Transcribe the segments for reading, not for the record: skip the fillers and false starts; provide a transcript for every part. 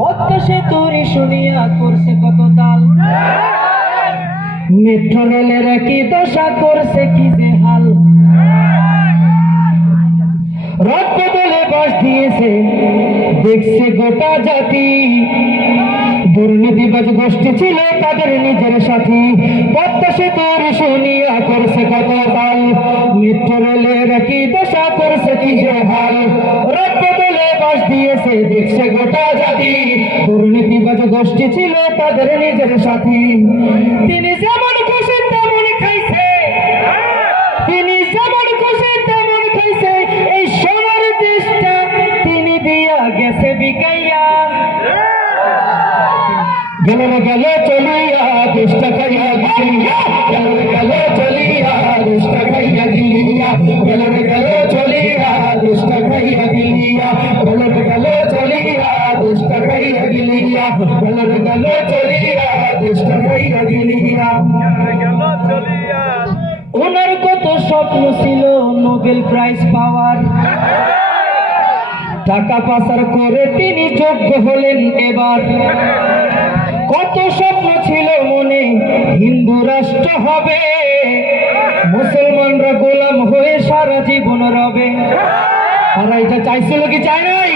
পদ্মা সেতুর শুনিয়া করছে কত তাল, মেট্রো রেলের কি দশা করছে কি যে হাল। রথ বদলে বাস দিয়েছে দেখছে গোটা জাতি, দুর্নীতিবাজ গোষ্ঠী ছিল তাদের নিজের সাথী। পদ্মা সেতুর শুনিয়া করছে কত তাল, মেট্রো রেলের কি দশা করছে কি যে হাল। রথ বদলে বাস দিয়েছে দেখছে গোটা জাতি, দুর্নীতিবাজ গোষ্ঠী ছিল তাদের নিজের সাথী। তিনি যেমন খুশি তেমন খাইছে, তিনি যেমন খুশি তেমন খাইছে, এই সোনার দেশটা তিনি দিয়া গেছে বিকাইয়া। গেল রে গেল চলিয়া দেশটা খাইয়া গিলিয়া, গেল রে গেল চলিয়া দেশটা খাইয়া গিলিয়া, গেল রে গেল চলিয়া দেশটা খাইয়া গিলিয়া, গেল রে গেল চলিয়া দেশটা খাইয়া গিলিয়া, গেল রে গেল চলিয়া দেশটা খাইয়া গিলিয়া। ওনার কত স্বপ্ন ছিল নোবেল প্রাইজ পাওয়ার, টাকা পাচার করে তিনি যোগ্য হলেন এবার। কত স্বপ্ন ছিল মনে হিন্দু রাষ্ট্র হবে, মুসলমানরা গোলাম হয়ে সারা জীবন রবে। তারা এটা চাইছিল কি চায় নাই?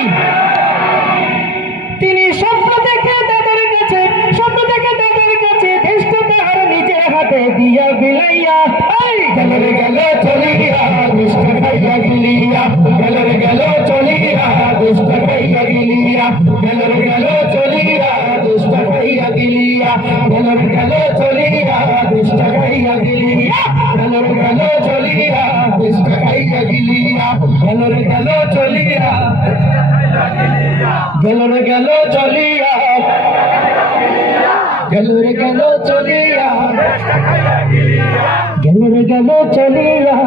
তিনি স্বপ্ন দেখে তাদের কাছে, স্বপ্ন দেখে তাদের কাছে দেশটা তাহার নিজের হাতে দিয়া বিলাইয়া। গেল রে গেল চলিয়া দেশটা খাইয়া গিলিয়া, গেল রে গেল চলিয়া দেশটা খাইয়া গিলিয়া, গেল রে গেল চলিয়া দেশটা খাইয়া গিলিয়া, গেল রে গেল চলিয়া দেশটা খাইয়া গিলিয়া, গেল রে গেল চলিয়া দেশটা খাইয়া গিলিয়া, গেল রে গেল চলিয়া, গেল রে গেল চলিয়া, গেল রে গেল চলিয়া, গেল রে গেল চলিয়া।